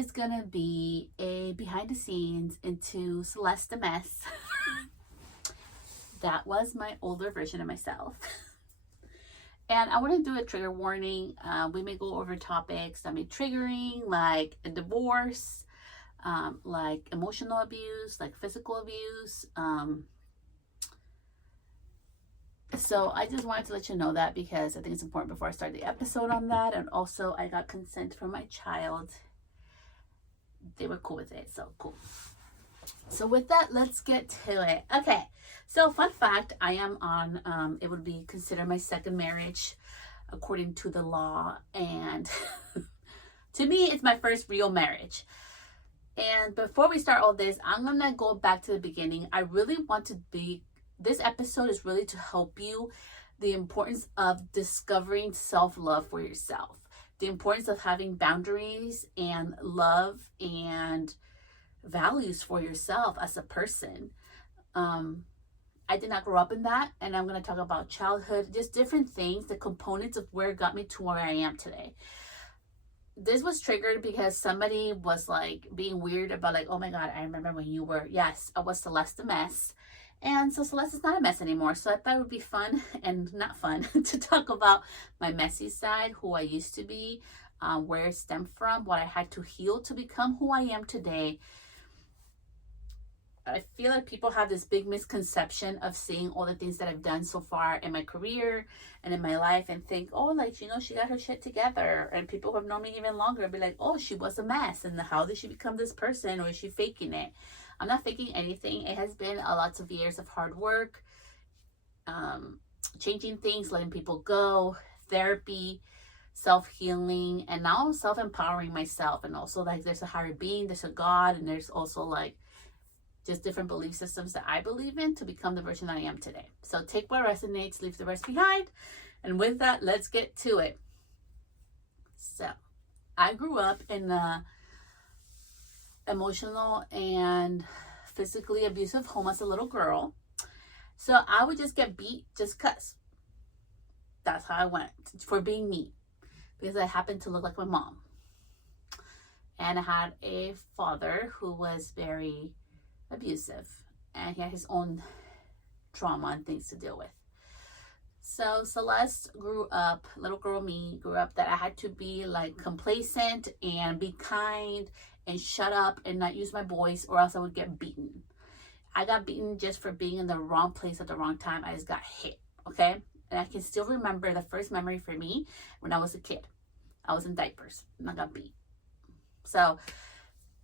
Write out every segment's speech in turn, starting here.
It's gonna be a behind the scenes into Celeste the mess. That was my older version of myself. And I want to do a trigger warning. We may go over topics that may be triggering, like a divorce, like emotional abuse, like physical abuse. So I just wanted to let you know that because I think it's important before I start the episode on that. And also I got consent from my child. They were cool with it, so cool. So with that, let's get to it. Okay, so fun fact, I am on, it would be considered my second marriage according to the law. And to me, it's my first real marriage. And before we start all this, I'm going to go back to the beginning. I really want to be, this episode is really to help you the importance of discovering self-love for yourself. The importance of having boundaries and love and values for yourself as a person. I did not grow up in that, and I'm going to talk about childhood, just different things, the components of where it got me to where I am today. This was triggered because somebody was like being weird about like, oh my God, I remember when you were, yes, I was Celeste the mess. And so Celeste is not a mess anymore. So I thought it would be fun and not fun to talk about my messy side, who I used to be, where it stemmed from, what I had to heal to become who I am today. I feel like people have this big misconception of seeing all the things that I've done so far in my career and in my life and think, oh, like, you know, she got her shit together. And people who have known me even longer be like, oh, she was a mess. And how did she become this person? Or is she faking it? I'm not faking anything. It has been a lots of years of hard work, changing things, letting people go, therapy, self-healing, and now self-empowering myself. And also like there's a higher being, there's a God, and there's also like just different belief systems that I believe in to become the version I am today. So take what resonates, leave the rest behind. And with that, let's get to it. So I grew up in a emotional and physically abusive home as a little girl. So I would just get beat just cause. That's how I went, for being me, because I happened to look like my mom. And I had a father who was very abusive, and he had his own trauma and things to deal with. So Celeste grew up, little girl me grew up that I had to be like complacent and be kind and shut up and not use my voice, or else I would get beaten. I got beaten just for being in the wrong place at the wrong time. I just got hit, okay? And I can still remember the first memory for me when I was a kid. I was in diapers and I got beat. So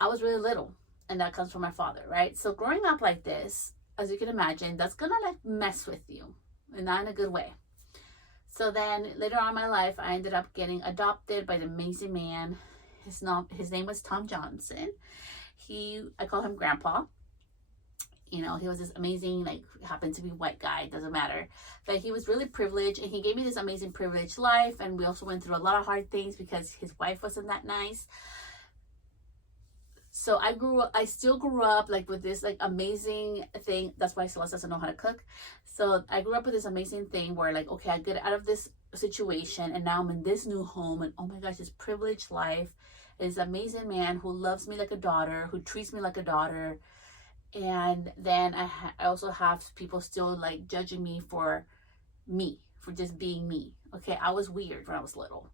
I was really little, and that comes from my father, right? So growing up like this, as you can imagine, that's gonna like mess with you, and not in a good way. So then later on in my life, I ended up getting adopted by an amazing man. His name was Tom Johnson. I call him Grandpa. You know, he was this amazing, like, happened to be white guy, doesn't matter. But he was really privileged, and he gave me this amazing privileged life. And we also went through a lot of hard things because his wife wasn't that nice. So I still grew up like with this like amazing thing. That's why Celeste doesn't know how to cook. So I grew up with this amazing thing where like, okay, I get out of this situation and now I'm in this new home, and oh my gosh, this privileged life. This amazing man who loves me like a daughter, who treats me like a daughter. And then I also have people still like judging me for just being me. Okay, I was weird when I was little.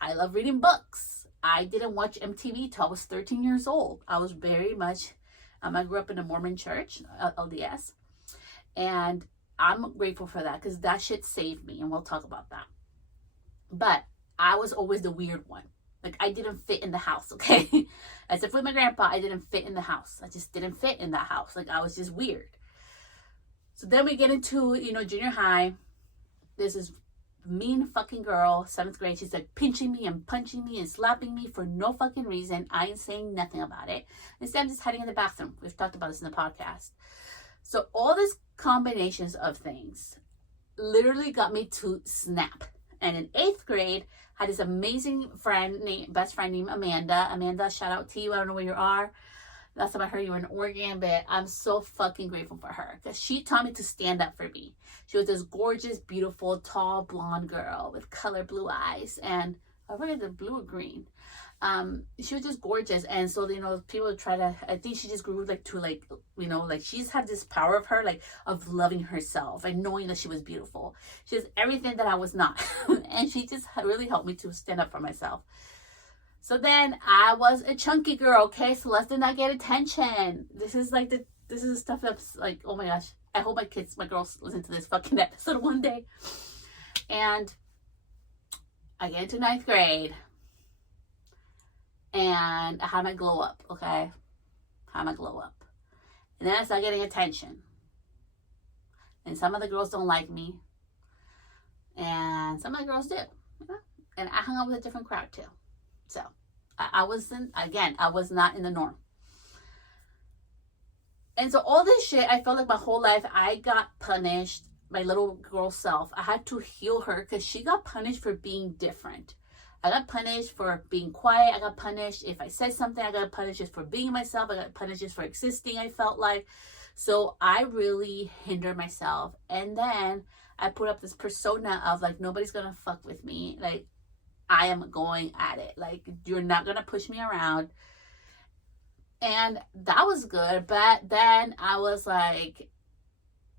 I love reading books. I didn't watch MTV till I was 13 years old. I was very much, I grew up in a Mormon church, LDS. And I'm grateful for that because that shit saved me, and we'll talk about that. But I was always the weird one. Like, I didn't fit in the house, okay? Except for my grandpa, I didn't fit in the house. I just didn't fit in that house. Like, I was just weird. So then we get into, junior high. There's this mean fucking girl, 7th grade. She's like pinching me and punching me and slapping me for no fucking reason. I ain't saying nothing about it. Instead, I'm just hiding in the bathroom. We've talked about this in the podcast. So all these combinations of things literally got me to snap. And in 8th grade, I had this amazing best friend named Amanda. Amanda, shout out to you. I don't know where you are. Last time I heard you were in Oregon, but I'm so fucking grateful for her because she taught me to stand up for me. She was this gorgeous, beautiful, tall, blonde girl with color blue eyes, and I really the blue or green. She was just gorgeous. And so, people try to, I think she just grew like to like, like she's had this power of her, like of loving herself and knowing that she was beautiful. She has everything that I was not. And she just really helped me to stand up for myself. So then I was a chunky girl, okay? Celeste did not get attention. This is the stuff that's like, oh my gosh. I hope my girls listen to this fucking episode one day. And I get into 9th grade. And I had my glow up, okay? Had my glow up. And then I started getting attention. And some of the girls don't like me. And some of the girls do. And I hung out with a different crowd too. So I was not in the norm. And so all this shit, I felt like my whole life I got punished. My little girl self, I had to heal her because she got punished for being different. I got punished for being quiet. I got punished if I said something. I got punished just for being myself. I got punished just for existing, I felt like. So I really hindered myself. And then I put up this persona of like, nobody's going to fuck with me. Like, I am going at it. Like, you're not going to push me around. And that was good. But then I was like,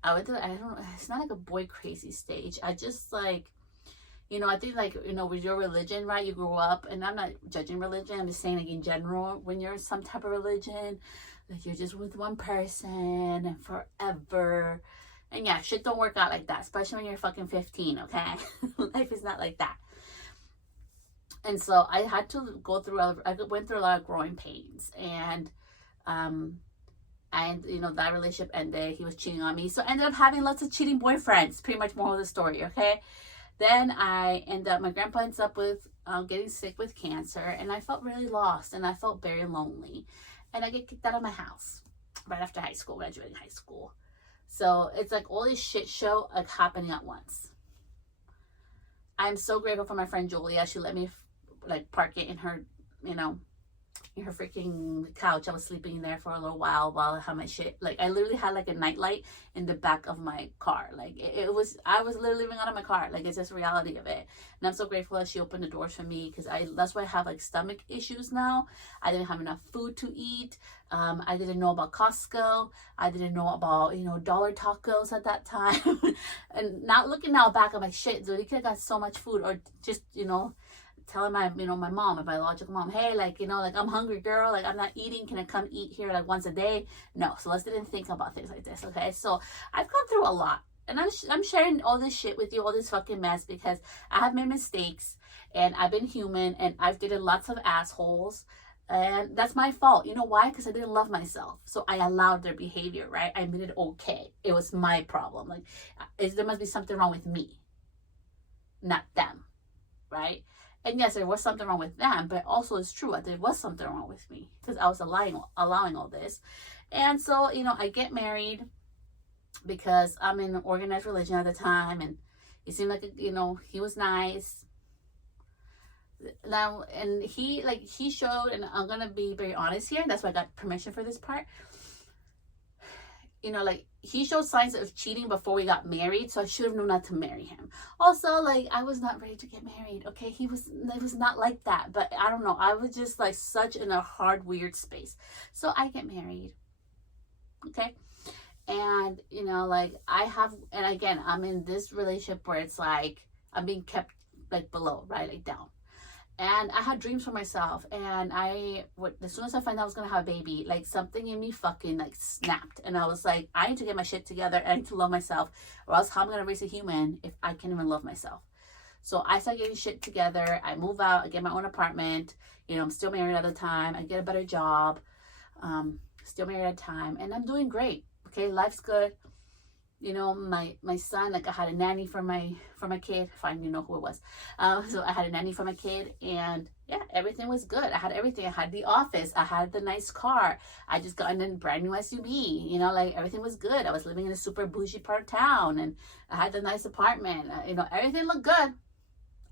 it's not like a boy crazy stage. I just like, I think like, with your religion, right? You grew up, and I'm not judging religion. I'm just saying like in general, when you're in some type of religion, like you're just with one person and forever. And yeah, shit don't work out like that, especially when you're fucking 15, okay? Life is not like that. And so I had to I went through a lot of growing pains. And that relationship ended. He was cheating on me. So I ended up having lots of cheating boyfriends. Pretty much moral of the story, okay? Then my grandpa ends up with getting sick with cancer, and I felt really lost, and I felt very lonely. And I get kicked out of my house right after graduating high school. So it's like all this shit show like happening at once. I'm so grateful for my friend Julia. She let me like park it in her, in her freaking couch. I was sleeping in there for a little while I had my shit. Like I literally had like a nightlight in the back of my car. Like I was literally living out of my car. Like it's just reality of it. And I'm so grateful that she opened the doors for me, because that's why I have like stomach issues now. I didn't have enough food to eat. I didn't know about Costco. I didn't know about, dollar tacos at that time. And not looking now back, I'm like, shit, dude, you could have got so much food, or just, telling my mom, my biological mom, hey, like, like I'm hungry, girl, like I'm not eating, can I come eat here like once a day? No. Celeste didn't think about things like this. Okay, so I've gone through a lot, and I'm sharing all this shit with you, all this fucking mess, because I have made mistakes, and I've been human, and I've dated lots of assholes, and that's my fault. You know why? Because I didn't love myself, so I allowed their behavior, right? I made it okay. It was my problem. Like there must be something wrong with me, not them, right? And yes, there was something wrong with them, but also it's true that there was something wrong with me, because I was allowing all this. And so, I get married because I'm in an organized religion at the time, and he seemed like, he was nice. Now, and he showed, and I'm going to be very honest here, that's why I got permission for this part. He showed signs of cheating before we got married, so I should have known not to marry him. Also, like, I was not ready to get married, okay? It was not like that, but I don't know. I was just, like, such in a hard, weird space. So I get married, okay? And, and again, I'm in this relationship where it's, like, I'm being kept, like, below, right? Like, down. And I had dreams for myself, and as soon as I found out I was going to have a baby, like something in me fucking like snapped. And I was like, I need to get my shit together. I need to love myself, or else how am I going to raise a human if I can't even love myself? So I start getting shit together. I move out, I get my own apartment. I'm still married at the time. I get a better job. Still married at the time, and I'm doing great. Okay, life's good. My son, like I had a nanny for my kid. Fine, you know who it was. So I had a nanny for my kid, and yeah, everything was good. I had everything. I had the office. I had the nice car. I just got in a brand new SUV. Like everything was good. I was living in a super bougie part of town, and I had the nice apartment. Everything looked good.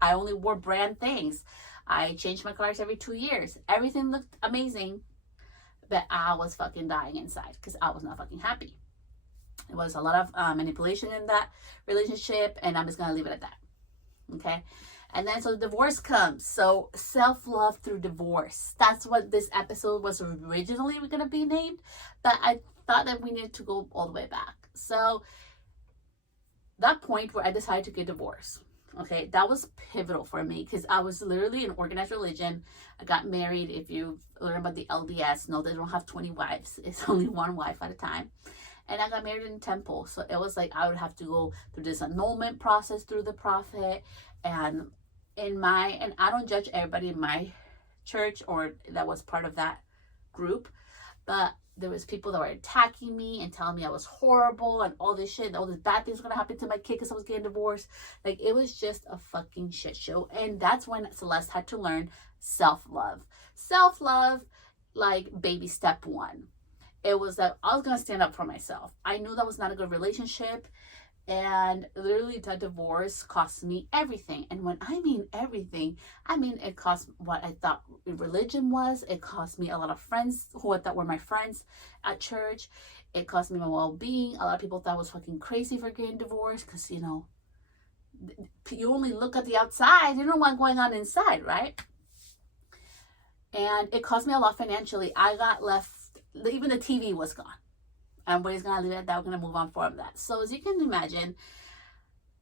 I only wore brand things. I changed my cars every 2 years. Everything looked amazing, but I was fucking dying inside because I was not fucking happy. It was a lot of manipulation in that relationship, and I'm just going to leave it at that. Okay? And then so the divorce comes. So self-love through divorce. That's what this episode was originally going to be named. But I thought that we needed to go all the way back. So that point where I decided to get divorced. Okay, that was pivotal for me because I was literally in organized religion. I got married. If you learn about the LDS, no, they don't have 20 wives. It's only one wife at a time. And I got married in the temple. So it was like I would have to go through this annulment process through the prophet. And I don't judge everybody in my church or that was part of that group. But there was people that were attacking me and telling me I was horrible and all this shit. All these bad things were going to happen to my kid because I was getting divorced. Like, it was just a fucking shit show. And that's when Celeste had to learn self-love. Self-love, like, baby step one. It was that I was going to stand up for myself. I knew that was not a good relationship. And literally that divorce cost me everything. And when I mean everything, I mean it cost what I thought religion was. It cost me a lot of friends who I thought were my friends at church. It cost me my well-being. A lot of people thought I was fucking crazy for getting divorced because, you know, you only look at the outside. You don't know what's going on inside, right? And it cost me a lot financially. I got left, even the TV was gone. And we're just going to leave it at that. We're going to move on from that. So as you can imagine,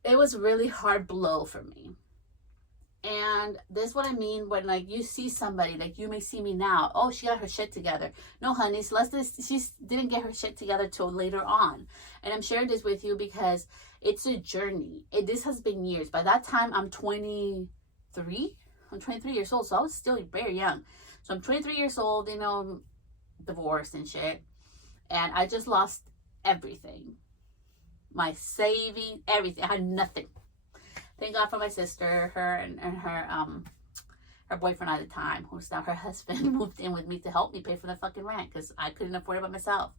it was a really hard blow for me. And this is what I mean when, like, you see somebody, like, you may see me now. Oh, she got her shit together. No, honey, Celeste, she didn't get her shit together till later on. And I'm sharing this with you because it's a journey. This has been years. By that time, I'm 23. I'm 23 years old, so I was still very young. So I'm 23 years old, you know, divorced and shit. And I just lost everything. My savings, everything. I had nothing. Thank God for my sister, her and her boyfriend at the time, who's now her husband, moved in with me to help me pay for the fucking rent because I couldn't afford it by myself.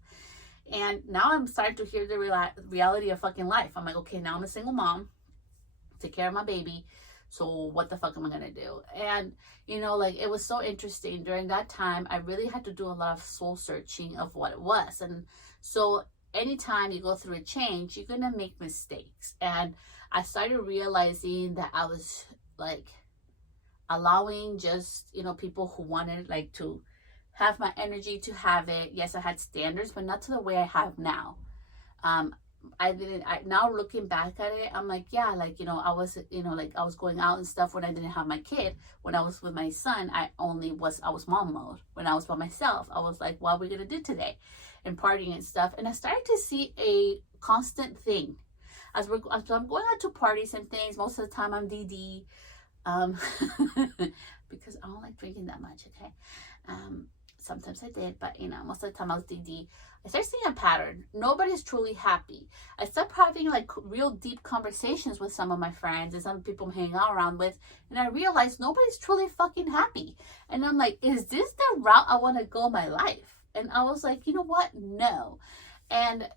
And now I'm starting to hear the reality of fucking life. I'm like, okay, now I'm a single mom, take care of my baby. So what the fuck am I going to do? And, you know, like, it was so interesting. During that time, I really had to do a lot of soul searching of what it was. And so anytime you go through a change, you're going to make mistakes. And I started realizing that I was, like, allowing just, you know, people who wanted, like, to have my energy to have it. Yes, I had standards, but not to the way I have now. Now looking back at it, I'm like, yeah, like, you know, I was going out and stuff when I didn't have my kid. When I was with my son, I was mom mode. When I was by myself, I was like, what are we going to do today? And partying and stuff. And I started to see a constant thing. As I'm going out to parties and things, most of the time I'm DD. Because I don't like drinking that much, okay? Sometimes I did, but, you know, most of the time I was DD. I started seeing a pattern. Nobody's truly happy. I started having, like, real deep conversations with some of my friends and some people I'm hanging out around with, and I realized nobody's truly fucking happy. And I'm like, is this the route I want to go in my life? And I was like, you know what? No. And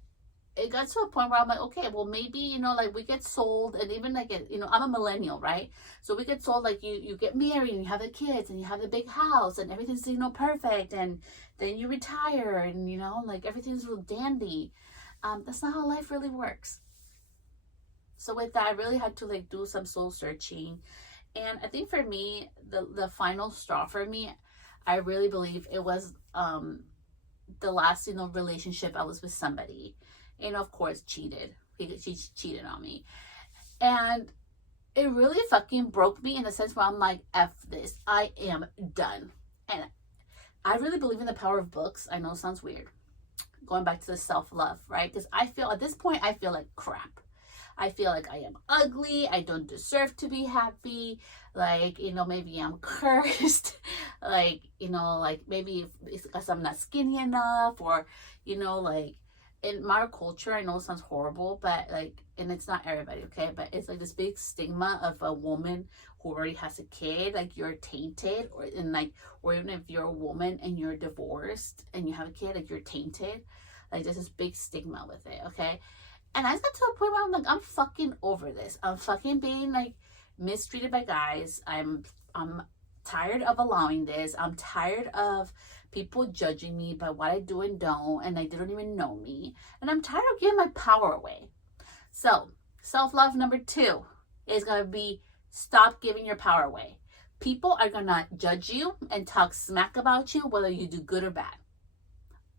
it got to a point where I'm like, okay, well, maybe, you know, like, we get sold, and even, like, you know, I'm a millennial, right? So we get sold, like, you get married, and you have the kids, and you have the big house, and everything's, you know, perfect, and then you retire, and, you know, like, everything's real dandy. That's not how life really works. So with that, I really had to, like, do some soul searching. And I think for me, the final straw for me, I really believe it was the last, you know, relationship I was with somebody. And of course, cheated. She cheated on me. And it really fucking broke me in the sense where I'm like, F this. I am done. And I really believe in the power of books. I know it sounds weird. Going back to the self-love, right? Because I feel, at this point, I feel like crap. I feel like I am ugly. I don't deserve to be happy. Like, you know, maybe I'm cursed. Like, you know, like, maybe it's because I'm not skinny enough. Or, you know, like, in my culture, I know it sounds horrible, but, like, and it's not everybody, okay? But it's like this big stigma of a woman who already has a kid, like, you're tainted, or even if you're a woman and you're divorced and you have a kid, like, you're tainted. Like, there's this big stigma with it, okay? And I got to a point where I'm like, I'm fucking over this. I'm fucking being, like, mistreated by guys. I'm tired of allowing this. I'm tired of people judging me by what I do and don't, and they don't even know me. And I'm tired of giving my power away. So, self-love number 2 is going to be Stop giving your power away. People are gonna judge you and talk smack about you, whether you do good or bad.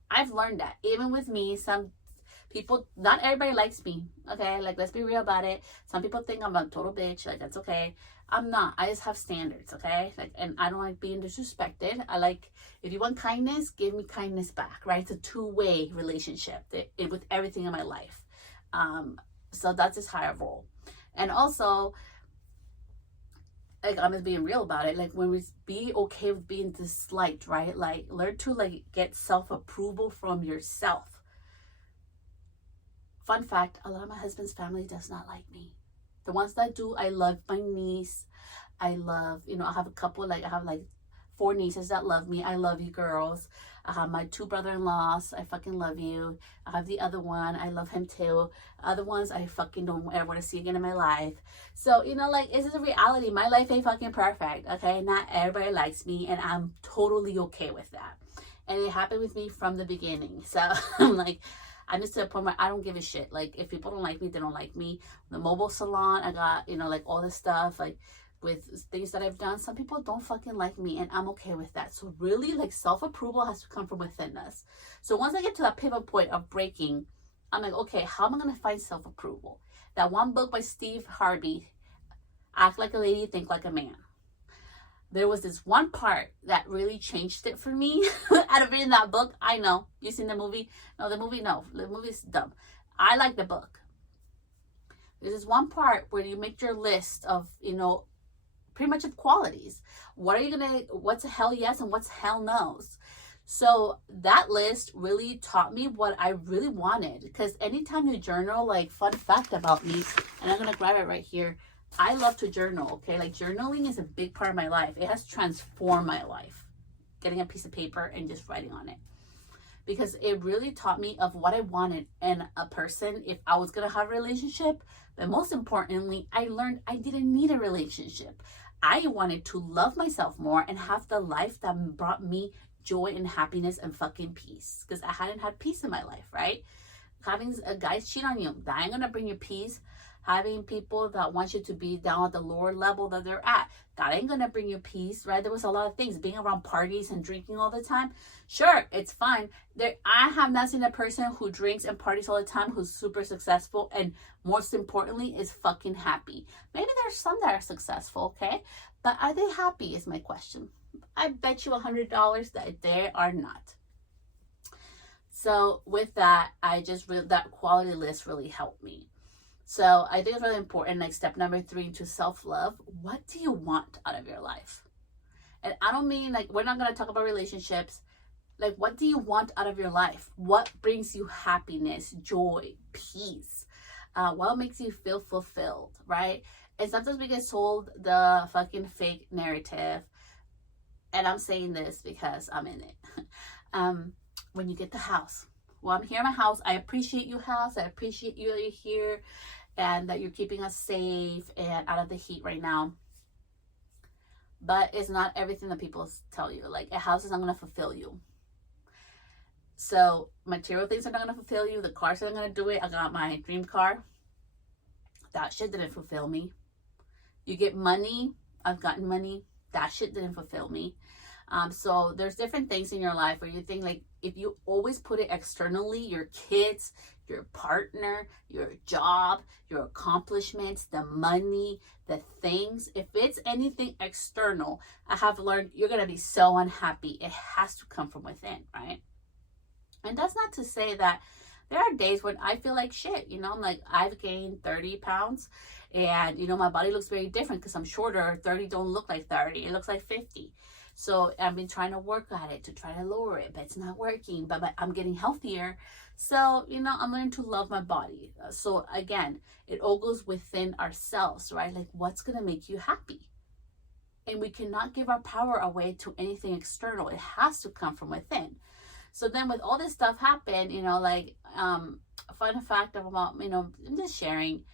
I've learned that. Even with me, some people, not everybody likes me. Okay, like, let's be real about it. Some people think I'm a total bitch. Like, that's okay. I'm not. I just have standards. Okay, like, and I don't like being disrespected. I like, if you want kindness, give me kindness back. Right? It's a two-way relationship with everything in my life. So that's just how I roll. And also, like, I'm just being real about it. Like, when we be okay with being disliked, right? Like, learn to, like, get self-approval from yourself. Fun fact, a lot of my husband's family does not like me. The ones that do, I love my niece. I love, I have a couple, like, I have like 4 nieces that love me. I love you girls. I have my 2 brother-in-laws. I fucking love you. I have the other one. I love him too. Other ones I fucking don't ever want to see again in my life. So, like, this is a reality. My life ain't fucking perfect, okay? Not everybody likes me, and I'm totally okay with that. And it happened with me from the beginning. So, I'm like, I'm just to a point where I don't give a shit. Like, if people don't like me, they don't like me. The mobile salon, I got, like, all this stuff, like, with things that I've done. Some people don't fucking like me, and I'm okay with that. So really, like, self-approval has to come from within us. So once I get to that pivot point of breaking, I'm like, okay, how am I going to find self-approval? That one book by Steve Harvey, Act Like a Lady, Think Like a Man. There was this one part that really changed it for me. Out of reading that book, I know. You seen the movie? No, the movie's dumb. I like the book. There's this one part where you make your list of, pretty much of qualities. What's a hell yes and what's hell no's? So that list really taught me what I really wanted. Because anytime you journal, like, fun fact about me, and I'm going to grab it right here. I love to journal, okay? Like, journaling is a big part of my life. It has transformed my life. Getting a piece of paper and just writing on it. Because it really taught me of what I wanted in a person if I was going to have a relationship. But most importantly, I learned I didn't need a relationship. I wanted to love myself more and have the life that brought me joy and happiness and fucking peace. Because I hadn't had peace in my life, right? Having guys cheat on you, that ain't going to bring you peace. Having people that want you to be down at the lower level that they're at, that ain't gonna bring you peace, right? There was a lot of things. Being around parties and drinking all the time, sure, it's fine. I have not seen a person who drinks and parties all the time who's super successful and, most importantly, is fucking happy. Maybe there's some that are successful, okay? But are they happy is my question. I bet you $100 that they are not. So with that, that quality list really helped me. So I think it's really important, like, step number 3 into self-love. What do you want out of your life? And I don't mean, like, we're not going to talk about relationships. Like, what do you want out of your life? What brings you happiness, joy, peace? What makes you feel fulfilled, right? And sometimes we get sold the fucking fake narrative. And I'm saying this because I'm in it. When you get the house. Well, I'm here in my house. I appreciate you, house. I appreciate you that you're here and that you're keeping us safe and out of the heat right now. But it's not everything that people tell you. Like, a house is not going to fulfill you. So material things are not going to fulfill you. The cars are not going to do it. I got my dream car. That shit didn't fulfill me. You get money. I've gotten money. That shit didn't fulfill me. So there's different things in your life where you think, like, if you always put it externally, your kids, your partner, your job, your accomplishments, the money, the things, if it's anything external, I have learned you're going to be so unhappy. It has to come from within, right? And that's not to say that there are days when I feel like shit, I'm like, I've gained 30 pounds and, my body looks very different because I'm shorter. 30 don't look like 30. It looks like 50. So I've been trying to work at it to try to lower it, but it's not working. But I'm getting healthier. So, I'm learning to love my body. So again, it all goes within ourselves, right? Like, what's going to make you happy? And we cannot give our power away to anything external. It has to come from within. So then with all this stuff happen, a fun fact about, I'm just sharing,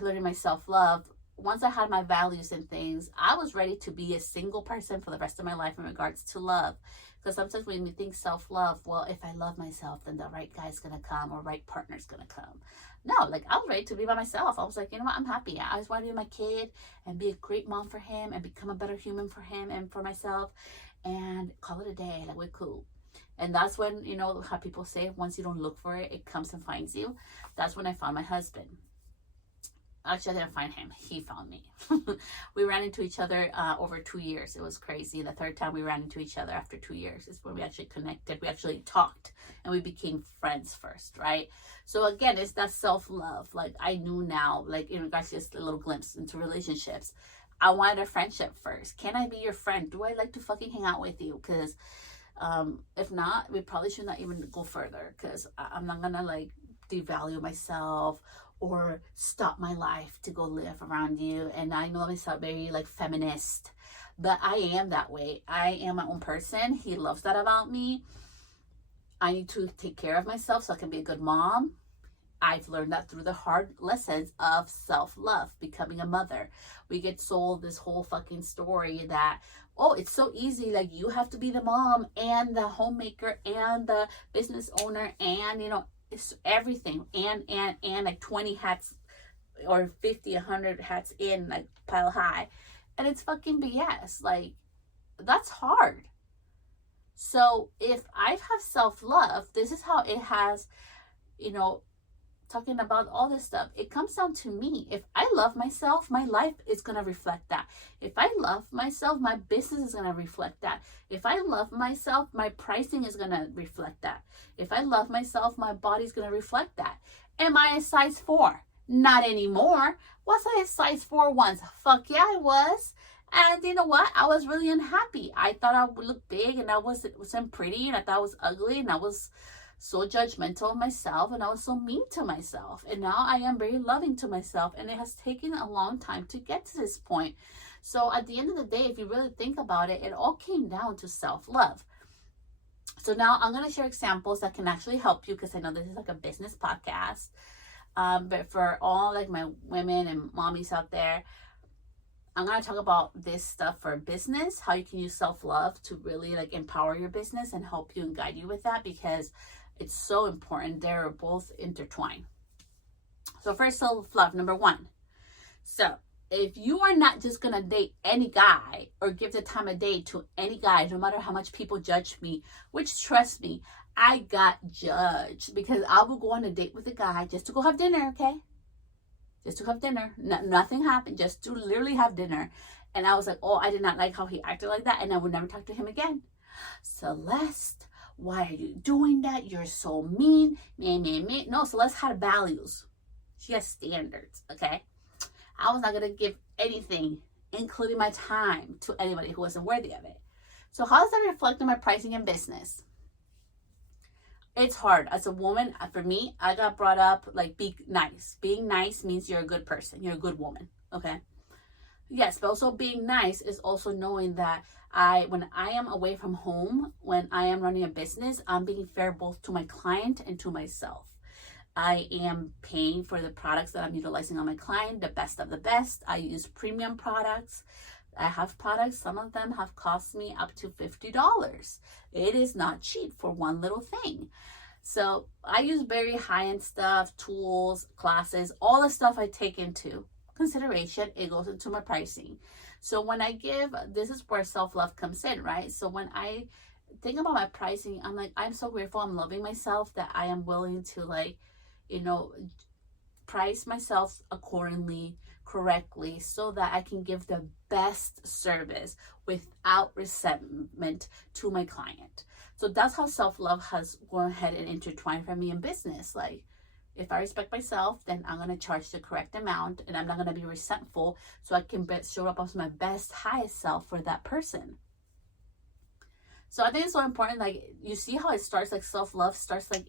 learning my self-love. Once I had my values and things, I was ready to be a single person for the rest of my life in regards to love. Because sometimes when we think self-love, well, if I love myself, then the right guy's gonna come or right partner's gonna come. No, like I was ready to be by myself. I was like, you know what, I'm happy. I always wanted to be my kid and be a great mom for him and become a better human for him and for myself and call it a day. Like, we're cool. And that's when, you know, how people say, once you don't look for it, it comes and finds you. That's when I found my husband. Actually, I didn't find him. He found me. We ran into each other over 2 years. It was crazy. The third time we ran into each other after 2 years is when we actually connected. We actually talked and we became friends first, right? So again, it's that self-love. Like, I knew now, like in regards to just a little glimpse into relationships, I wanted a friendship first. Can I be your friend? Do I like to fucking hang out with you? Because if not, we probably should not even go further, because I'm not gonna like devalue myself or stop my life to go live around you. And I know I sound very like feminist, but I am that way. I am my own person. He loves that about me. I need to take care of myself so I can be a good mom. I've learned that through the hard lessons of self-love, becoming a mother. We get sold this whole fucking story that, oh, it's so easy. Like, you have to be the mom and the homemaker and the business owner and, you know, it's everything and like 20 hats or 50, 100 hats in, like pile high. And it's fucking BS. Like, that's hard. So if I have self-love, this is how it has, you know, talking about all this stuff, it comes down to me. If I love myself, my life is going to reflect that. If I love myself, my business is going to reflect that. If I love myself, my pricing is going to reflect that. If I love myself, my body's going to reflect that. Am I a size 4? Not anymore. Was I a size 4 once? Fuck yeah, I was. And you know what? I was really unhappy. I thought I would look big and I wasn't pretty, and I thought I was ugly, and I was so judgmental of myself, and I was so mean to myself. And now I am very loving to myself, and it has taken a long time to get to this point. So at the end of the day, if you really think about it, it all came down to self-love. So now I'm going to share examples that can actually help you, because I know this is like a business podcast. But for all like my women and mommies out there, I'm going to talk about this stuff for business, how you can use self-love to really like empower your business and help you and guide you with that, because it's so important. They're both intertwined. So first, self-love, number 1. So if you are not just going to date any guy or give the time of day to any guy, no matter how much people judge me, which, trust me, I got judged, because I would go on a date with a guy just to go have dinner, okay? Just to have dinner. Nothing happened. Just to literally have dinner. And I was like, oh, I did not like how he acted like that. And I would never talk to him again. Celeste, why are you doing that? You're so mean. Me. No, Celeste had values. She has standards, okay? I was not going to give anything, including my time, to anybody who wasn't worthy of it. So how does that reflect on my pricing in business? It's hard. As a woman, for me, I got brought up like, be nice. Being nice means you're a good person. You're a good woman. Okay? Yes, but also being nice is also knowing that when I am away from home, when I am running a business, I'm being fair both to my client and to myself. I am paying for the products that I'm utilizing on my client, the best of the best. I use premium products. I have products, some of them have cost me up to $50. It is not cheap for one little thing. So I use very high-end stuff, tools, classes, all the stuff I take into consideration. It goes into my pricing. So when I give, this is where self-love comes in, right? So when I think about my pricing, I'm like, I'm so grateful. I'm loving myself that I am willing to, like, you know, price myself accordingly, correctly, so that I can give the best service without resentment to my client. So that's how self-love has gone ahead and intertwined for me in business. Like, if I respect myself, then I'm going to charge the correct amount, and I'm not going to be resentful, so I can show up as my best, highest self for that person. So I think it's so important. Like, you see how it starts, like self-love starts like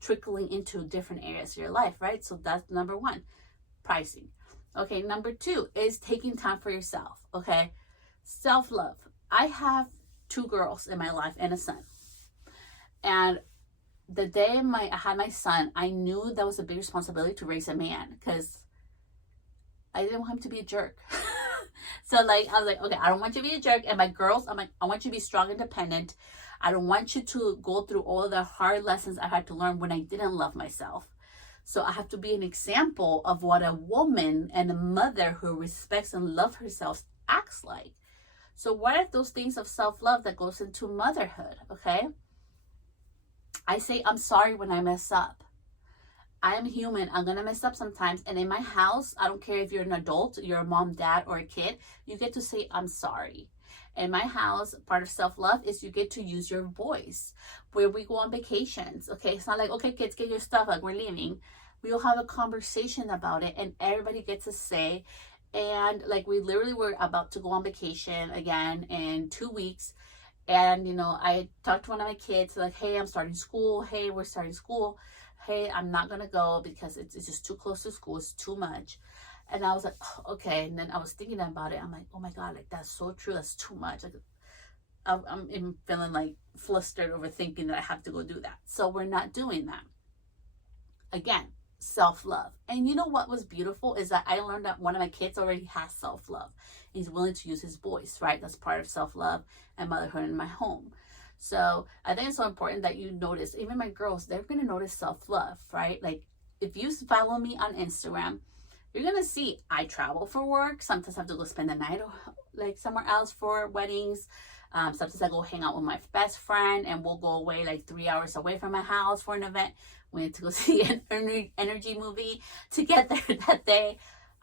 trickling into different areas of your life, right? So that's number 1, pricing. Okay, number 2 is taking time for yourself, okay? Self-love. I have 2 girls in my life and a son. And the day I had my son, I knew that was a big responsibility to raise a man, because I didn't want him to be a jerk. So like, I was like, okay, I don't want you to be a jerk. And my girls, I'm like, I want you to be strong, independent. I don't want you to go through all the hard lessons I had to learn when I didn't love myself. So I have to be an example of what a woman and a mother who respects and loves herself acts like. So what are those things of self-love that goes into motherhood, okay? I say I'm sorry when I mess up. I am human. I'm going to mess up sometimes. And in my house, I don't care if you're an adult, you're a mom, dad, or a kid, you get to say, I'm sorry. In my house, part of self-love is you get to use your voice. Where we go on vacations, okay? It's not like, okay, kids, get your stuff, like we're leaving. We'll have a conversation about it and everybody gets a say. And like we literally were about to go on vacation again in 2 weeks. And, you know, I talked to one of my kids like, hey, I'm starting school. Hey, we're starting school. Hey, I'm not going to go because it's just too close to school. It's too much. And I was like, oh, okay. And then I was thinking about it. I'm like, oh my God, like that's so true. That's too much. Like, I'm even feeling like flustered over thinking that I have to go do that. So we're not doing that. Again, self-love. And you know what was beautiful is that I learned that one of my kids already has self-love. He's willing to use his voice, right? That's part of self-love and motherhood in my home. So I think it's so important that you notice, even my girls, they're going to notice self-love, right? Like if you follow me on Instagram, you're going to see I travel for work. Sometimes I have to go spend the night like somewhere else for weddings. Sometimes I go hang out with my best friend and we'll go away like 3 hours away from my house for an event. We went to go see an energy movie together that day.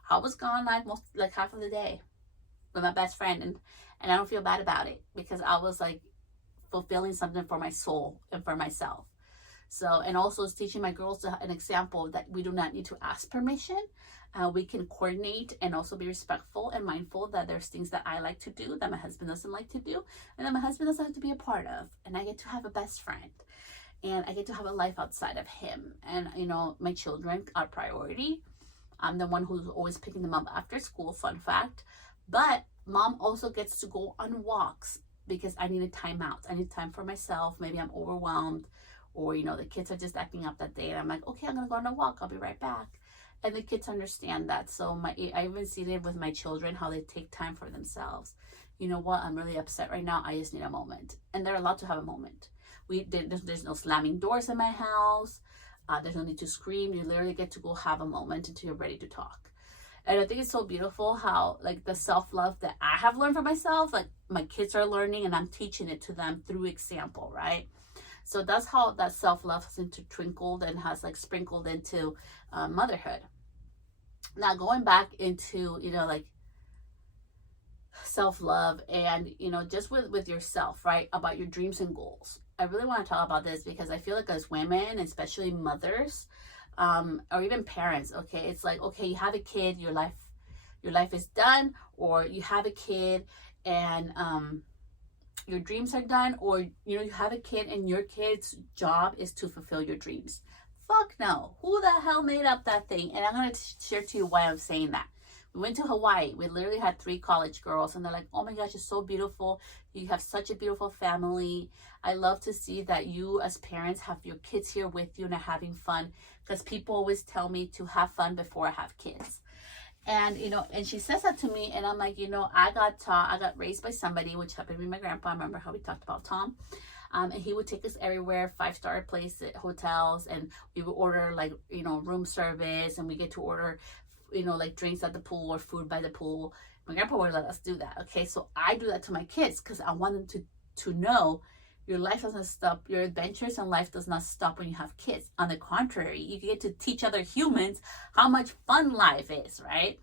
I was gone like half of the day with my best friend, and I don't feel bad about it because I was like fulfilling something for my soul and for myself. So, and also it's teaching my girls an example that we do not need to ask permission. We can coordinate and also be respectful and mindful that there's things that I like to do that my husband doesn't like to do and that my husband doesn't have to be a part of. And I get to have a best friend and I get to have a life outside of him. And, you know, my children are priority. I'm the one who's always picking them up after school, fun fact. But mom also gets to go on walks because I need a time out. I need time for myself. Maybe I'm overwhelmed or, you know, the kids are just acting up that day. And I'm like, okay, I'm going to go on a walk. I'll be right back. And the kids understand that. So I even see it with my children, how they take time for themselves. You know what? I'm really upset right now. I just need a moment. And they're allowed to have a moment. There's no slamming doors in my house. There's no need to scream. You literally get to go have a moment until you're ready to talk. And I think it's so beautiful how like the self-love that I have learned for myself, like my kids are learning and I'm teaching it to them through example, right? So that's how that self-love has intertwinkled and has like sprinkled into motherhood. Now going back into, you know, like self-love and, you know, just with yourself, right? About your dreams and goals. I really want to talk about this because I feel like as women, especially mothers, or even parents, okay, it's like, okay, you have a kid, your life is done, or you have a kid and your dreams are done, or you know, you have a kid and your kid's job is to fulfill your dreams. Fuck no. Who the hell made up that thing? And I'm going to share to you why I'm saying that. We went to Hawaii. We literally had 3 college girls and they're like, oh my gosh, it's so beautiful. You have such a beautiful family. I love to see that you as parents have your kids here with you and are having fun, because people always tell me to have fun before I have kids. And, you know, and she says that to me and I'm like, you know, I got raised by somebody, which happened to be my grandpa. I remember how we talked about Tom. And he would take us everywhere, 5-star places, hotels, and we would order like, you know, room service, and we get to order, you know, like drinks at the pool or food by the pool. My grandpa would let us do that. Okay, so I do that to my kids because I want them to know your life doesn't stop. Your adventures in life does not stop when you have kids. On the contrary, you get to teach other humans how much fun life is, right?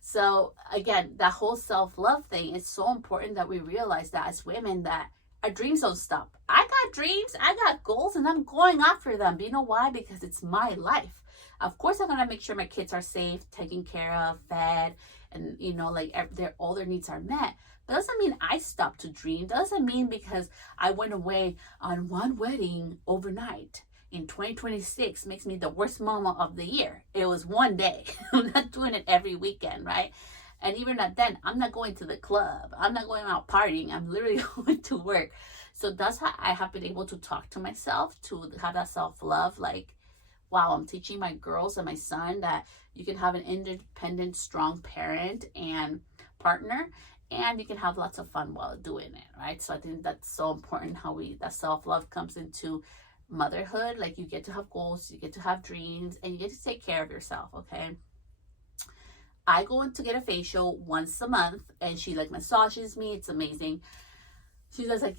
So again, that whole self-love thing is so important that we realize that as women, that our dreams don't stop. I got dreams, I got goals, and I'm going after them. But you know why? Because it's my life. Of course, I'm gonna make sure my kids are safe, taken care of, fed, and you know, like all their needs are met. But doesn't mean I stopped to dream. Doesn't mean because I went away on one wedding overnight in 2026 makes me the worst mama of the year. It was one day. I'm not doing it every weekend, right? And even at then, I'm not going to the club. I'm not going out partying. I'm literally going to work. So that's how I have been able to talk to myself, to have that self-love. Like, wow, I'm teaching my girls and my son that you can have an independent, strong parent and partner, and you can have lots of fun while doing it, right? So I think that's so important, how that self-love comes into motherhood. Like, you get to have goals, you get to have dreams, and you get to take care of yourself. Okay, I go in to get a facial once a month, and she like massages me. It's amazing. She does, like,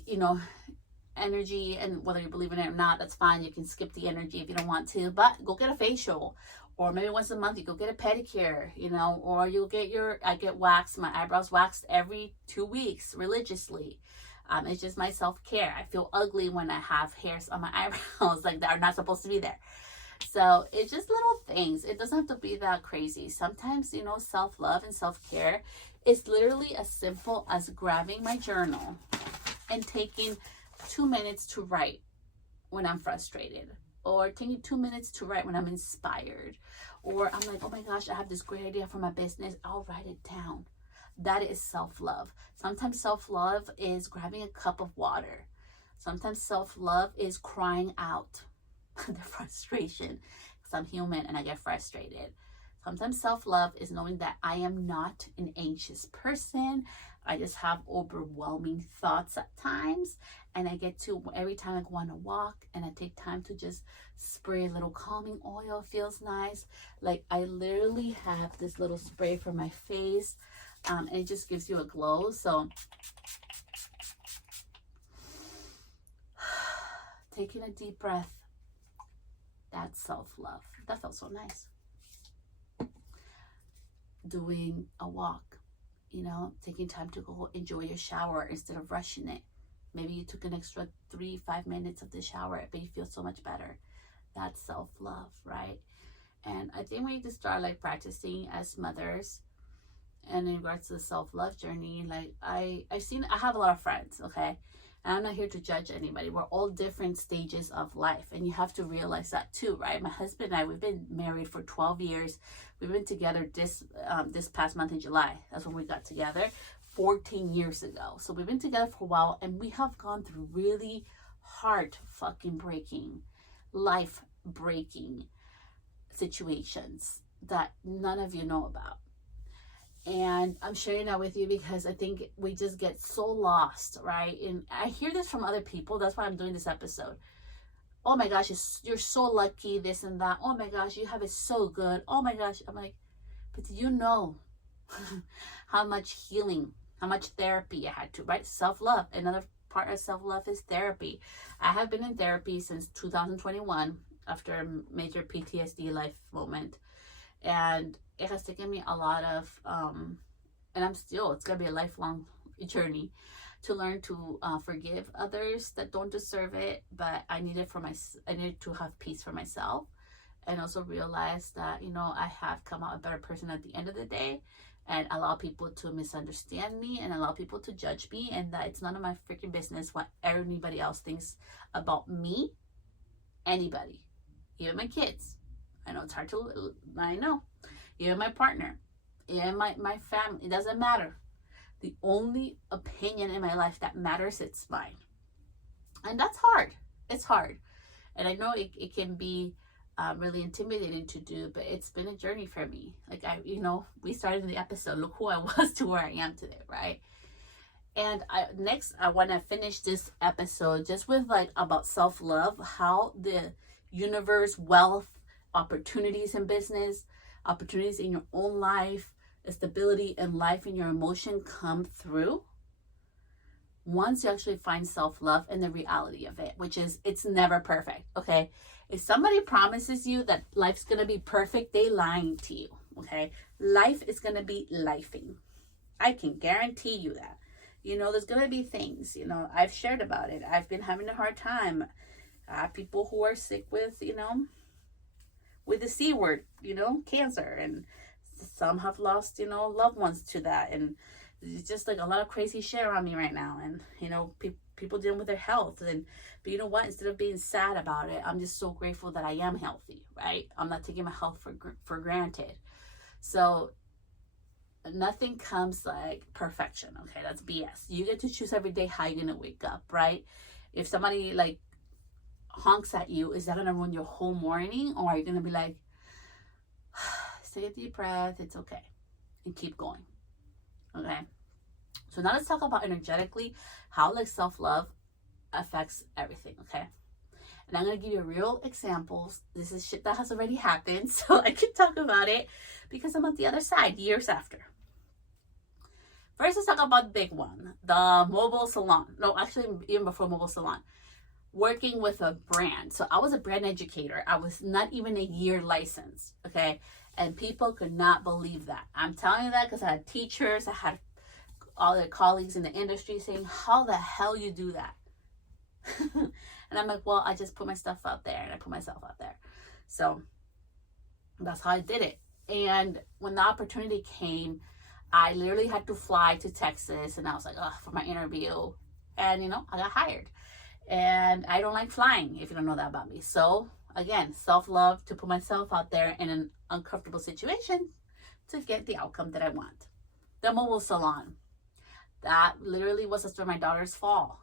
energy, and whether you believe in it or not, that's fine. You can skip the energy if you don't want to, but go get a facial. Or maybe once a month you go get a pedicure, or you'll get I get waxed, my eyebrows waxed every 2 weeks religiously. It's just my self-care. I feel ugly when I have hairs on my eyebrows like that are not supposed to be there. So it's just little things. It doesn't have to be that crazy. Sometimes, self-love and self-care is literally as simple as grabbing my journal and taking 2 minutes to write when I'm frustrated, or taking 2 minutes to write when I'm inspired, or I'm like, oh my gosh, I have this great idea for my business. I'll write it down. That is self-love. Sometimes self-love is grabbing a cup of water. Sometimes self-love is crying out the frustration, because I'm human and I get frustrated. Sometimes self-love is knowing that I am not an anxious person. I just have overwhelming thoughts at times, and I get to, every time I go on a walk and I take time to just spray a little calming oil, feels nice. Like, I literally have this little spray for my face, and it just gives you a glow. So taking a deep breath, that's self-love. That felt so nice. Doing a walk, taking time to go enjoy your shower instead of rushing it. Maybe you took an extra 3-5 minutes of the shower, but you feel so much better. That's self-love, right? And I think we need to start like practicing as mothers. And in regards to the self-love journey, like I have a lot of friends, okay? And I'm not here to judge anybody. We're all different stages of life, and you have to realize that too, right? My husband and I, we've been married for 12 years. We've been together this past month in July. That's when we got together 14 years ago. So we've been together for a while, and we have gone through really heart fucking breaking, life breaking situations that none of you know about. And I'm sharing that with you because I think we just get so lost, right? And I hear this from other people. That's why I'm doing this episode. Oh my gosh, you're so lucky, this and that. Oh my gosh, you have it so good. Oh my gosh. I'm like, but do you know how much healing, how much therapy I had to, right? Self-love. Another part of self-love is therapy. I have been in therapy since 2021 after a major PTSD life moment. And it has taken me a lot of, and it's going to be a lifelong journey to learn to forgive others that don't deserve it. But I needed to have peace for myself, and also realize that, I have come out a better person at the end of the day, and allow people to misunderstand me and allow people to judge me, and that it's none of my freaking business what anybody else thinks about me. Anybody, even my kids. I know it's hard to, I know. Even my partner, even my family, it doesn't matter. The only opinion in my life that matters, it's mine. And that's hard. It's hard. And I know it can be really intimidating to do, but it's been a journey for me. Like, we started in the episode, look who I was to where I am today, right? And next, I want to finish this episode just with like about self-love, how the universe, wealth, opportunities in business, opportunities in your own life, stability in life and your emotion come through once you actually find self-love and the reality of it, which is it's never perfect, okay? If somebody promises you that life's going to be perfect, they lying to you, okay? Life is going to be lifing. I can guarantee you that. There's going to be things, I've shared about it. I've been having a hard time. People who are sick with, with the C word, cancer, and some have lost, loved ones to that, and it's just like a lot of crazy shit around me right now, and people dealing with their health, but you know what, instead of being sad about it, I'm just so grateful that I am healthy, right? I'm not taking my health for granted. So nothing comes like perfection, okay? That's BS. You get to choose every day how you're gonna wake up, right? If somebody like honks at you, is that gonna ruin your whole morning, or are you gonna be like, take a deep breath, it's okay, and keep going, okay? So now let's talk about energetically how like self-love affects everything, okay? And I'm going to give you real examples. This is shit that has already happened, so I can talk about it because I'm on the other side years after. First, let's talk about the big one, the mobile salon. No, actually, even before mobile salon, working with a brand. So I was a brand educator. I was not even a year licensed, okay? And people could not believe that. I'm telling you that because I had teachers, I had all their colleagues in the industry saying, how the hell you do that? And I'm like, well, I just put my stuff out there, and I put myself out there. So that's how I did it. And when the opportunity came, I literally had to fly to Texas, and I was like, oh, for my interview. And, you know, I got hired. And I don't like flying, if you don't know that about me. So, again, self-love, to put myself out there in an uncomfortable situation to get the outcome that I want. The mobile salon. That literally was after my daughter's fall.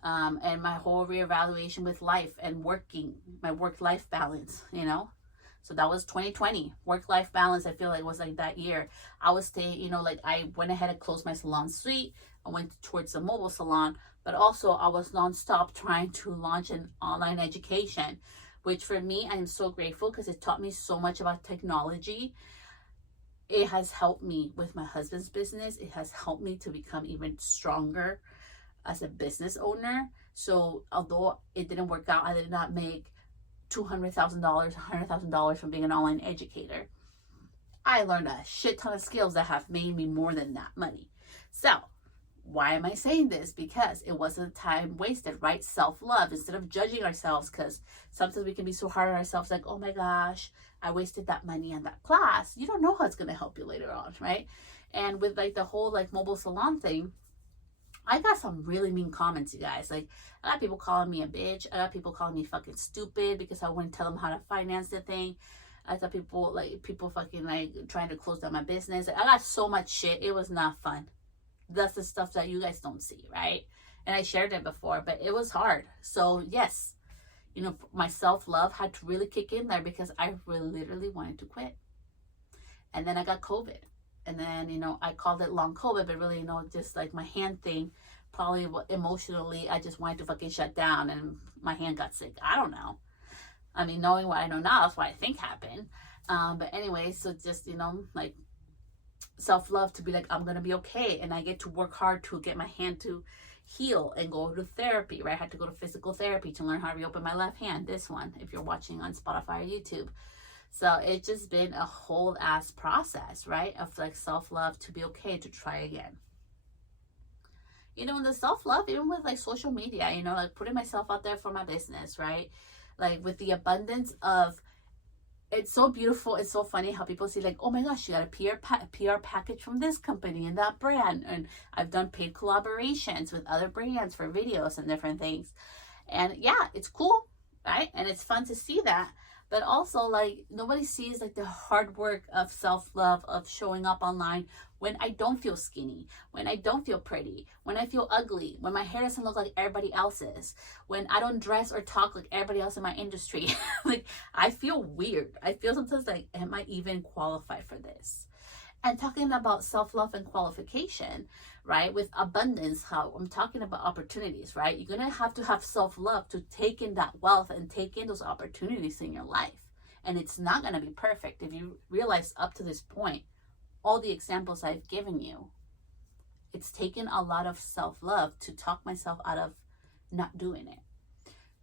And my whole reevaluation with life and working, my work-life balance, you know. So that was 2020. Work-life balance, I feel like, was like that year. I was staying, you know, like I went ahead and closed my salon suite. I went towards the mobile salon, but also I was nonstop trying to launch an online education, which for me, I'm so grateful because it taught me so much about technology. It has helped me with my husband's business. It has helped me to become even stronger as a business owner. So although it didn't work out, I did not make $200,000, $100,000 from being an online educator. I learned a shit ton of skills that have made me more than that money. So why am I saying this? Because it wasn't time wasted, right? Self-love, instead of judging ourselves, because sometimes we can be so hard on ourselves, like, oh my gosh, I wasted that money on that class. You don't know how it's going to help you later on, right? And with like the whole like mobile salon thing, I got some really mean comments, you guys. Like, I got people calling me a bitch. I got people calling me fucking stupid because I wouldn't tell them how to finance the thing. I thought people fucking like trying to close down my business. I got so much shit. It was not fun. That's the stuff that you guys don't see, right? And I shared it before, but it was hard. So yes, you know, my self-love had to really kick in there because I really literally wanted to quit. And then I got COVID. And then, you know, I called it long COVID, but really, you know, just like my hand thing, probably emotionally, I just wanted to fucking shut down and my hand got sick. I don't know. I mean, knowing what I know now, that's what I think happened. But anyway, so just, you know, like self-love to be like, I'm going to be okay. And I get to work hard to get my hand to heal and go to therapy, right? I had to go to physical therapy to learn how to reopen my left hand. This one, if you're watching on Spotify or YouTube. So it's just been a whole ass process, right? Of like self-love to be okay to try again. You know, the self-love, even with like social media, you know, like putting myself out there for my business, right? Like with the abundance of, it's so beautiful. It's so funny how people see like, oh my gosh, you got a PR package from this company and that brand. And I've done paid collaborations with other brands for videos and different things. And yeah, it's cool, right? And it's fun to see that. But also, like, nobody sees, like, the hard work of self-love, of showing up online when I don't feel skinny, when I don't feel pretty, when I feel ugly, when my hair doesn't look like everybody else's, when I don't dress or talk like everybody else in my industry. Like, I feel weird. I feel sometimes like, am I even qualified for this? And talking about self-love and qualification, right? With abundance, how I'm talking about opportunities, right? You're going to have self-love to take in that wealth and take in those opportunities in your life. And it's not going to be perfect. If you realize up to this point, all the examples I've given you, it's taken a lot of self-love to talk myself out of not doing it.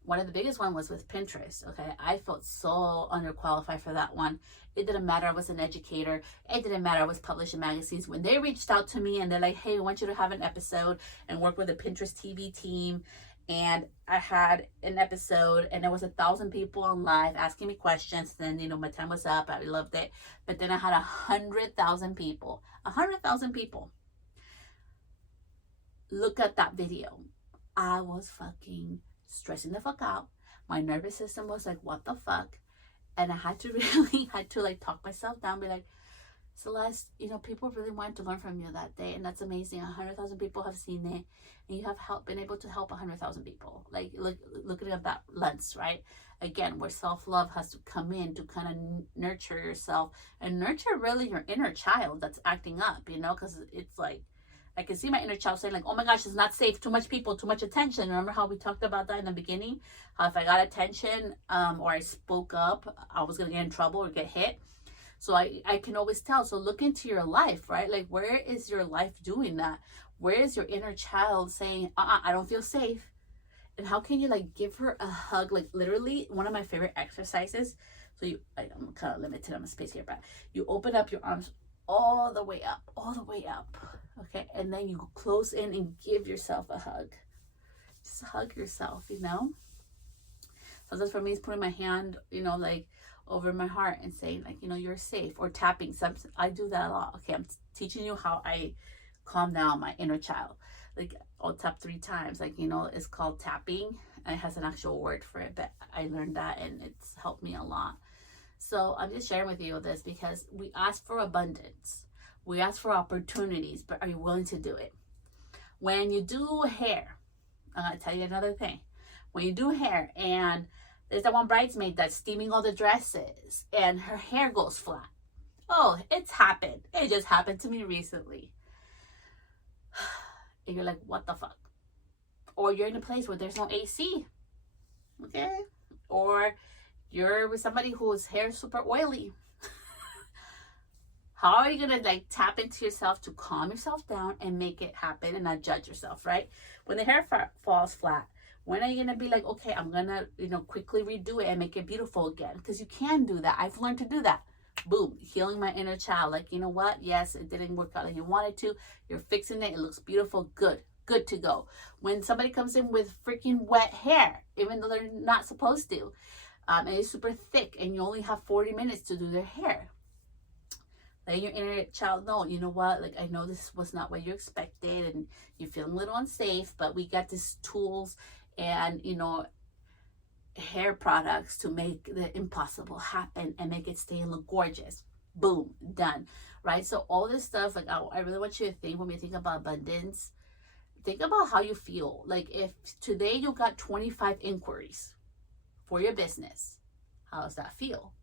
One of the biggest one was with Pinterest, okay? I felt so underqualified for that one. It didn't matter I was an educator. It didn't matter I was published in magazines. When they reached out to me and they're like, hey, we want you to have an episode and work with the Pinterest TV team. And I had an episode and there was 1,000 people on live asking me questions. Then, you know, my time was up. I loved it. But then I had 100,000 people. 100,000 people. Look at that video. I was fucking stressing the fuck out. My nervous system was like, what the fuck? And I had to like talk myself down, be like, Celeste, you know, people really wanted to learn from you that day, and that's amazing. 100,000 people have seen it, and you have been able to help 100,000 people. Like, looking at that lens, right? Again, where self-love has to come in to kind of nurture yourself and nurture really your inner child that's acting up, you know, because it's like, I can see my inner child saying like, oh my gosh, it's not safe, too much people, too much attention. Remember how we talked about that in the beginning? How if I got attention or I spoke up, I was going to get in trouble or get hit. So I can always tell. So look into your life, right? Like, where is your life doing that? Where is your inner child saying, I don't feel safe? And how can you like give her a hug? Like literally one of my favorite exercises. So I'm kind of limited on the space here, but you open up your arms all the way up. Okay. And then you close in and give yourself a hug. Just hug yourself, you know? So that's for me, is putting my hand, you know, like over my heart and saying like, you know, you're safe, or tapping. I do that a lot. Okay. I'm teaching you how I calm down my inner child. Like I'll tap 3 times, like, you know, it's called tapping, and it has an actual word for it, but I learned that and it's helped me a lot. So I'm just sharing with you this because we ask for abundance, we ask for opportunities, but are you willing to do it? When you do hair, I'm gonna tell you another thing. When you do hair and there's that one bridesmaid that's steaming all the dresses and her hair goes flat. Oh, it's happened. It just happened to me recently. And you're like, what the fuck? Or you're in a place where there's no AC. Okay? Or you're with somebody whose hair is super oily. How are you gonna like tap into yourself to calm yourself down and make it happen and not judge yourself, right? When the hair falls flat, when are you gonna be like, okay, I'm gonna, you know, quickly redo it and make it beautiful again? Because you can do that. I've learned to do that. Boom, healing my inner child. Like, you know what? Yes, it didn't work out like you wanted to. You're fixing it. It looks beautiful. Good to go. When somebody comes in with freaking wet hair, even though they're not supposed to, and it's super thick, and you only have 40 minutes to do their hair, let your inner child know, you know what? Like, I know this was not what you expected, and you're feeling a little unsafe, but we got these tools and, you know, hair products to make the impossible happen and make it stay and look gorgeous. Boom, done. Right? So all this stuff, like I really want you to think, when we think about abundance, think about how you feel. Like if today you got 25 inquiries for your business, how does that feel?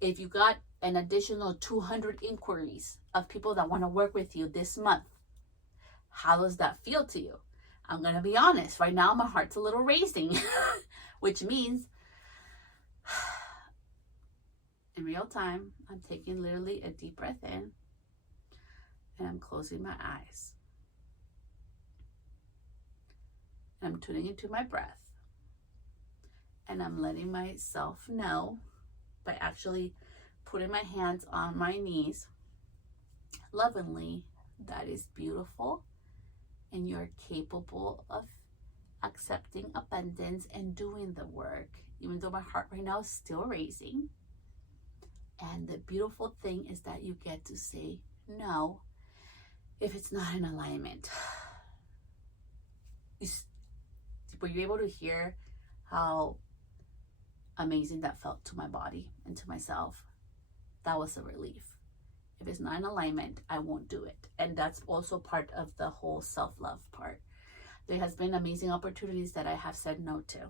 If you got an additional 200 inquiries of people that want to work with you this month, how does that feel to you? I'm going to be honest. Right now, my heart's a little racing, which means in real time, I'm taking literally a deep breath in and I'm closing my eyes. And I'm tuning into my breath. And I'm letting myself know by actually putting my hands on my knees lovingly, that is beautiful. And you're capable of accepting abundance and doing the work, even though my heart right now is still racing. And the beautiful thing is that you get to say no if it's not in alignment. Were you able to hear how amazing that felt to my body and to myself? That was a relief. If it's not in alignment, I won't do it. And that's also part of the whole self-love part. There has been amazing opportunities that I have said no to.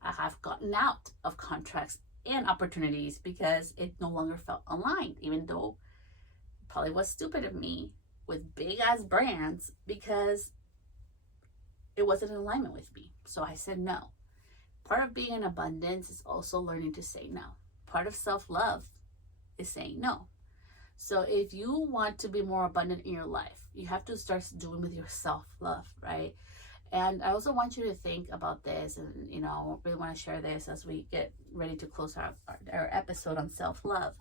I have gotten out of contracts and opportunities because it no longer felt aligned, even though it probably was stupid of me with big ass brands because it wasn't in alignment with me. So I said no. Part of being in abundance is also learning to say no. Part of self-love is saying no. So if you want to be more abundant in your life, you have to start doing with your self-love, right? And I also want you to think about this, and, you know, I really want to share this as we get ready to close our episode on self-love.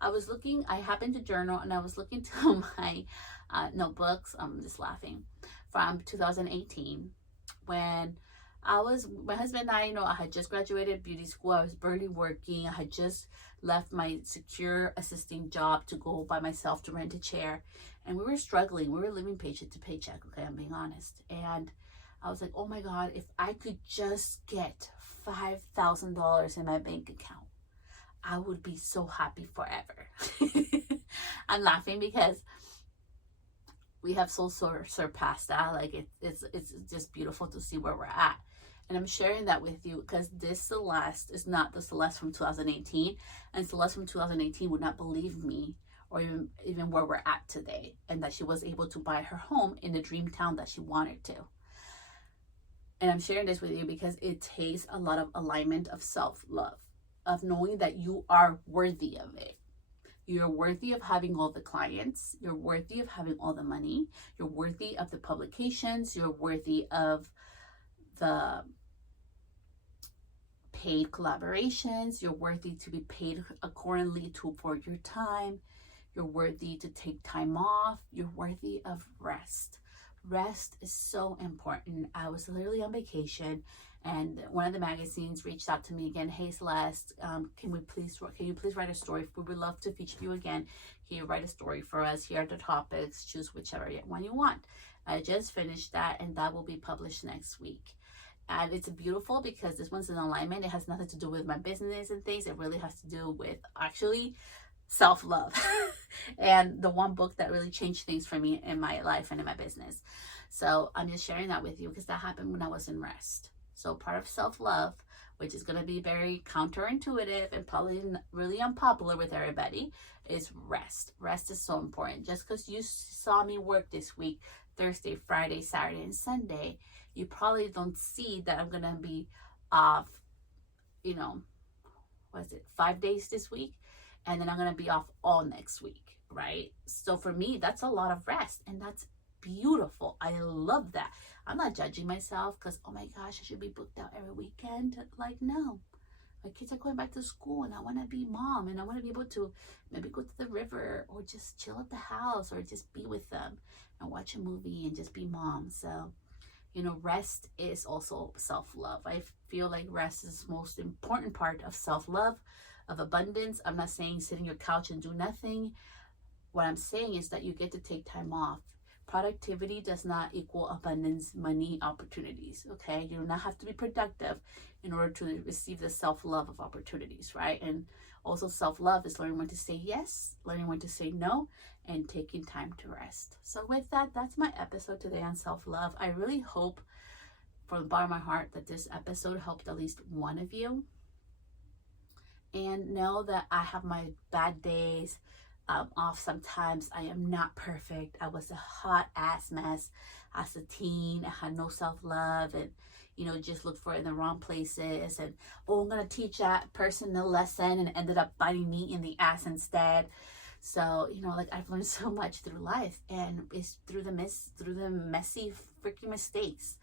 I happened to journal, and I was looking to my notebooks, I'm just laughing, from 2018, when my husband and I, you know, I had just graduated beauty school. I was barely working. I had just left my secure assisting job to go by myself to rent a chair. And we were struggling. We were living paycheck to paycheck. Okay, I'm being honest. And I was like, oh my God, if I could just get $5,000 in my bank account, I would be so happy forever. I'm laughing because we have so surpassed that. Like it's just beautiful to see where we're at. And I'm sharing that with you because this Celeste is not the Celeste from 2018. And Celeste from 2018 would not believe me or even where we're at today, and that she was able to buy her home in the dream town that she wanted to. And I'm sharing this with you because it takes a lot of alignment of self-love, of knowing that you are worthy of it. You're worthy of having all the clients. You're worthy of having all the money. You're worthy of the publications. You're worthy of the paid collaborations. You're worthy to be paid accordingly for your time. You're worthy to take time off. You're worthy of rest. Rest is so important. I was literally on vacation, and one of the magazines reached out to me again. Hey Celeste, can you please write a story? We would love to feature you again. Can you write a story for us? Here are the topics. Choose whichever one you want. I just finished that, and that will be published next week. And it's beautiful because this one's in alignment. It has nothing to do with my business and things. It really has to do with actually self-love and the one book that really changed things for me in my life and in my business. So I'm just sharing that with you because that happened when I was in rest. So part of self-love, which is going to be very counterintuitive and probably really unpopular with everybody, is rest. Rest is so important. Just because you saw me work this week, Thursday, Friday, Saturday, and Sunday, you probably don't see that I'm going to be off, 5 days this week. And then I'm going to be off all next week, right? So for me, that's a lot of rest. And that's beautiful. I love that. I'm not judging myself because, oh my gosh, I should be booked out every weekend. Like, no. My kids are going back to school and I want to be mom. And I want to be able to maybe go to the river or just chill at the house or just be with them and watch a movie and just be mom. So, rest is also self-love. I feel like rest is the most important part of self-love, of abundance. I'm not saying sit on your couch and do nothing. What I'm saying is that you get to take time off. Productivity does not equal abundance, money, opportunities, okay? You do not have to be productive in order to receive the self-love of opportunities, right? And also self-love is learning when to say yes, learning when to say no, and taking time to rest. So with that, that's my episode today on self-love. I really hope from the bottom of my heart that this episode helped at least one of you. And know that I have my bad days off sometimes. I am not perfect. I was a hot ass mess as a teen. I had no self-love and, just looked for it in the wrong places. And, I'm going to teach that person a lesson and ended up biting me in the ass instead. So, I've learned so much through life, and it's through the messy freaking mistakes.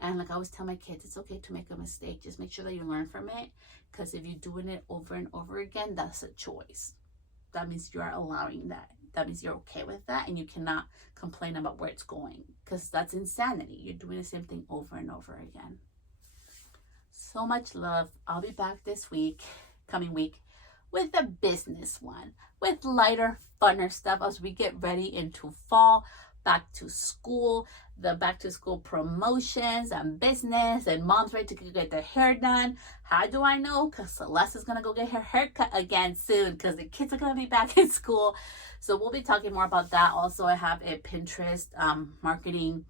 And I always tell my kids, it's okay to make a mistake. Just make sure that you learn from it. Because if you're doing it over and over again, that's a choice. That means you are allowing that. That means you're okay with that. And you cannot complain about where it's going. Because that's insanity. You're doing the same thing over and over again. So much love. I'll be back this coming week, with a business one. With lighter, funner stuff as we get ready into fall. Back to school, the back to school promotions and business, and mom's ready to get their hair done. How do I know? Because Celeste is going to go get her haircut again soon because the kids are going to be back in school. So we'll be talking more about that. Also, I have a Pinterest marketing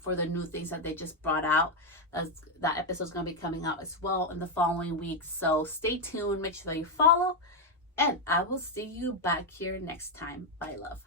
for the new things that they just brought out. That episode is going to be coming out as well in the following weeks. So stay tuned. Make sure that you follow. And I will see you back here next time. Bye, love.